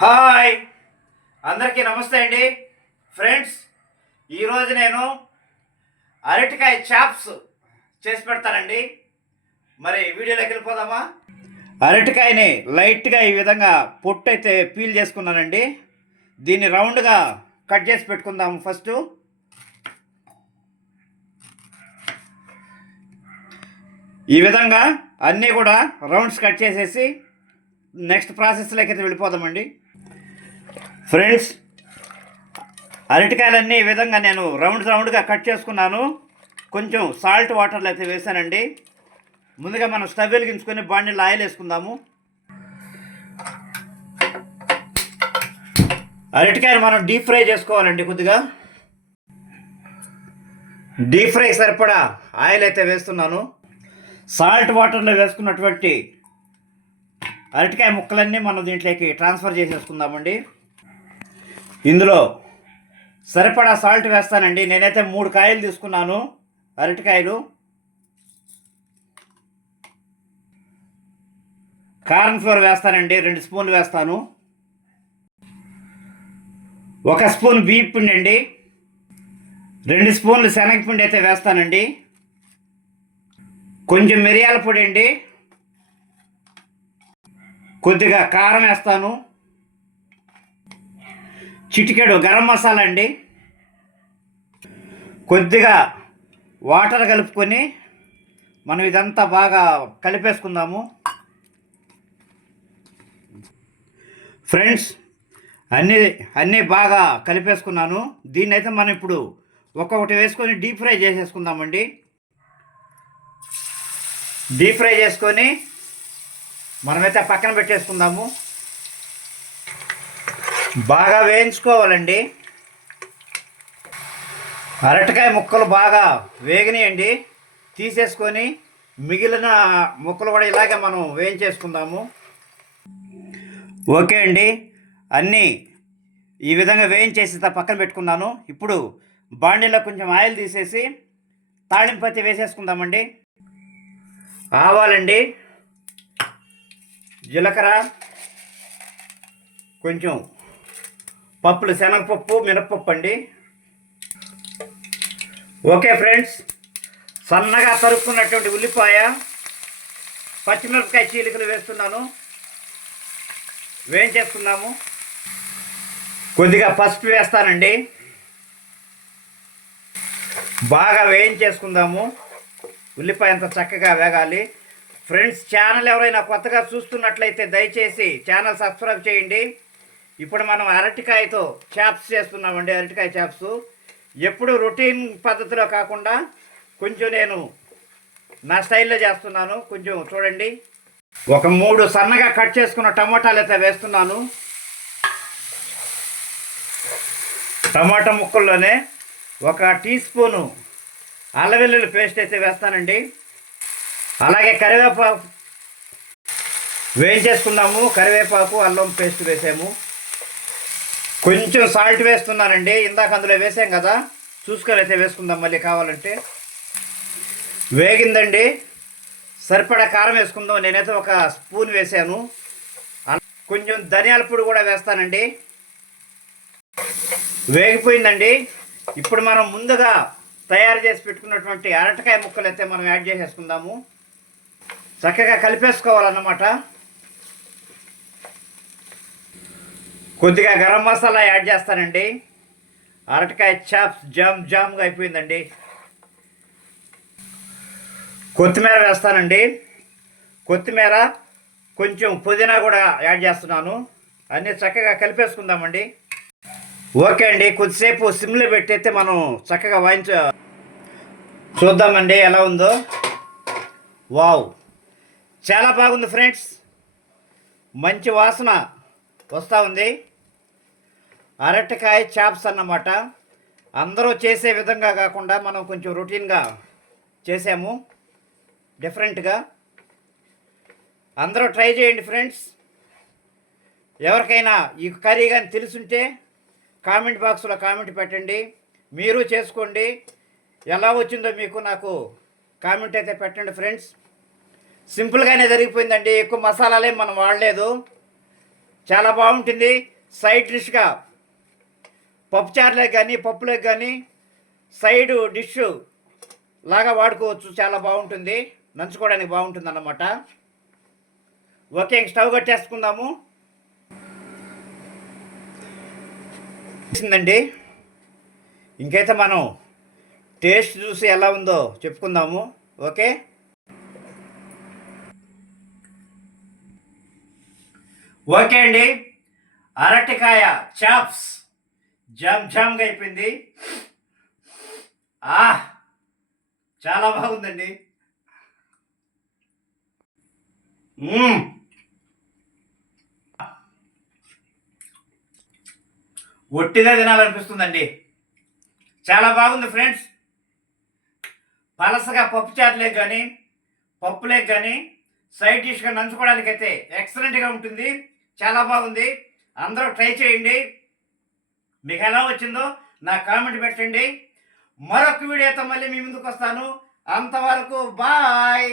Hi, అందరికీ నమస్తే అండి. ఫ్రెండ్స్, ఈరోజు నేను అరటికాయ చాప్స్ చేసి పెడతానండి. మరి వీడియోలోకి వెళ్ళిపోదామా? అరటికాయని లైట్గా ఈ విధంగా పొట్టు అయితే పీల్ చేసుకున్నానండి. దీన్ని రౌండ్గా కట్ చేసి పెట్టుకుందాము. ఫస్ట్ ఈ విధంగా అన్నీ కూడా రౌండ్స్ కట్ చేసేసి నెక్స్ట్ ప్రాసెస్లోకి అయితే వెళ్ళిపోదామండి. ఫ్రెండ్స్, అరటికాయలన్నీ ఈ విధంగా నేను రౌండ్గా కట్ చేసుకున్నాను. కొంచెం సాల్ట్ వాటర్లో అయితే వేసానండి. ముందుగా మనం స్టవ్ వెలిగించుకొని బాండిలో ఆయిల్ వేసుకుందాము. అరటికాయలు మనం డీప్ ఫ్రై చేసుకోవాలండి. కొద్దిగా డీప్ ఫ్రై సరిపడా ఆయిల్ అయితే వేస్తున్నాను. సాల్ట్ వాటర్లో వేసుకున్నటువంటి అరటికాయ ముక్కలన్నీ మనం దీంట్లోకి ట్రాన్స్ఫర్ చేసేసుకుందామండి. ఇందులో సరిపడా సాల్ట్ వేస్తానండి. నేనైతే 3 కాయలు తీసుకున్నాను అరటికాయలు. కార్న్ ఫ్లోర్ వేస్తానండి, 2 స్పూన్లు వేస్తాను. 1 స్పూన్ బియ్యం పిండి అండి, 2 స్పూన్లు శనగపిండి అయితే వేస్తానండి. కొంచెం మిరియాల పొడి అండి, కొద్దిగా కారం వేస్తాను, చిటికెడు గరం మసాలా అండి. కొద్దిగా వాటర్ కలుపుకొని మనం ఇదంతా బాగా కలిపేసుకుందాము. ఫ్రెండ్స్, అన్నీ బాగా కలిపేసుకున్నాను. దీన్ని అయితే మనం ఇప్పుడు ఒక్కొక్కటి వేసుకొని డీప్ ఫ్రై చేసేసుకుందామండి. డీప్ ఫ్రై చేసుకొని మనమైతే పక్కన పెట్టేసుకుందాము. బాగా వేయించుకోవాలండి. అరటికాయ ముక్కలు బాగా వేగినాయండి. తీసేసుకొని మిగిలిన ముక్కలు కూడా ఇలాగే మనం వేయించేసుకుందాము. ఓకే అండి, అన్నీ ఈ విధంగా వేయించేసి పక్కన పెట్టుకున్నాను. ఇప్పుడు బాండీలో కొంచెం ఆయిల్ తీసేసి తాళింపు అయితే వేసేసుకుందామండి. ఆవాలండి, జీలకర్ర, కొంచెం పప్పులు, శనగపప్పు, మినపప్పు అండి. ఓకే ఫ్రెండ్స్, సన్నగా తరుక్కున్నటువంటి ఉల్లిపాయ, పచ్చిమిరపకాయ చీలికలు వేస్తున్నాను. వేయించేసుకుందాము. కొద్దిగా పసుపు వేస్తానండి. బాగా వేయించేసుకుందాము. ఉల్లిపాయ అంత చక్కగా వేగాలి. ఫ్రెండ్స్, ఛానల్ ఎవరైనా కొత్తగా చూస్తున్నట్లయితే దయచేసి ఛానల్ సబ్స్క్రైబ్ చేయండి. ఇప్పుడు మనం అరటికాయతో చాప్స్ చేస్తున్నామండి. అరటికాయ చాప్స్ ఎప్పుడు రొటీన్ పద్ధతిలో కాకుండా కొంచెం నేను నా స్టైల్లో చేస్తున్నాను. కొంచెం చూడండి. ఒక 3 సన్నగా కట్ చేసుకున్న టమాటాలు అయితే వేస్తున్నాను. టమాటా ముక్కల్లోనే 1 టీ స్పూను అల్లం వెల్లుల్లి పేస్ట్ అయితే వేస్తానండి. అలాగే కరివేపాకు వేయించేసుకుందాము. కరివేపాకు, అల్లం పేస్ట్ వేసాము. కొంచెం సాల్ట్ వేస్తున్నానండి. ఇందాక అందులో వేసాం కదా, చూసుకొని అయితే వేసుకుందాం మళ్ళీ కావాలంటే. వేగిందండి. సరిపడా కారం వేసుకుందాం. నేనైతే 1 స్పూన్ వేసాను. కొంచెం ధనియాల పొడి కూడా వేస్తానండి. వేగిపోయిందండి. ఇప్పుడు మనం ముందుగా తయారు చేసి పెట్టుకున్నటువంటి అరటికాయ ముక్కలు అయితే మనం యాడ్ చేసేసుకుందాము. చక్కగా కలిపేసుకోవాలన్నమాట. కొద్దిగా గరం మసాలా యాడ్ చేస్తానండి. అరటికాయ చాప్స్ జామ్గా అయిపోయిందండి. కొత్తిమీర వేస్తానండి. కొత్తిమీర, కొంచెం పుదీనా కూడా యాడ్ చేస్తున్నాను. అన్నీ చక్కగా కలిపేసుకుందామండి. ఓకే అండి, కొద్దిసేపు సిమ్లో పెట్టయితే మనం చక్కగా చూద్దామండి ఎలా ఉందో. వావ్, చాలా బాగుంది ఫ్రెండ్స్. మంచి వాసన వస్తూ ఉంది. అరటికాయ చాప్స్ అన్నమాట. అందరూ చేసే విధంగా కాకుండా మనం కొంచెం రొటీన్గా చేసాము, డిఫరెంట్గా. అందరూ ట్రై చేయండి ఫ్రెండ్స్. ఎవరికైనా ఈ కర్రీ కానీ తెలుసుంటే కామెంట్ బాక్స్లో కామెంట్ పెట్టండి. మీరు చేసుకోండి. ఎలా వచ్చిందో మీకు నాకు కామెంట్ అయితే పెట్టండి ఫ్రెండ్స్. సింపుల్గానే జరిగిపోయిందండి. ఎక్కువ మసాలాలే మనం వాడలేదు. చాలా బాగుంటుంది. సైడ్ డిష్గా పప్పుచారులకు కానీ పప్పులకు కానీ సైడ్ డిష్ లాగా వాడుకోవచ్చు. చాలా బాగుంటుంది, నంచుకోవడానికి బాగుంటుంది అన్నమాట. ఓకే, స్టవ్ కట్టేసుకుందాము. అండి, ఇంకైతే మనం టేస్ట్ చూసి ఎలా ఉందో చెప్పుకుందాము. ఓకే, ఓకే అండి. అరటికాయ చాప్స్ జామ్గా అయిపోయింది. చాలా బాగుందండి. ఒట్టిగా తినాలనిపిస్తుందండి. చాలా బాగుంది ఫ్రెండ్స్. పలసగా పప్పుచారులేక కానీ పప్పులేక కానీ సైడ్ డిష్గా నంచుకోవడానికి అయితే ఎక్సలెంట్గా ఉంటుంది. చాలా బాగుంది. అందరూ ట్రై చేయండి. మీకు ఎలా వచ్చిందో నా కామెంట్ పెట్టండి. మరొక వీడియోతో మళ్ళీ మీ ముందుకు వస్తాను. అంతవరకు బాయ్.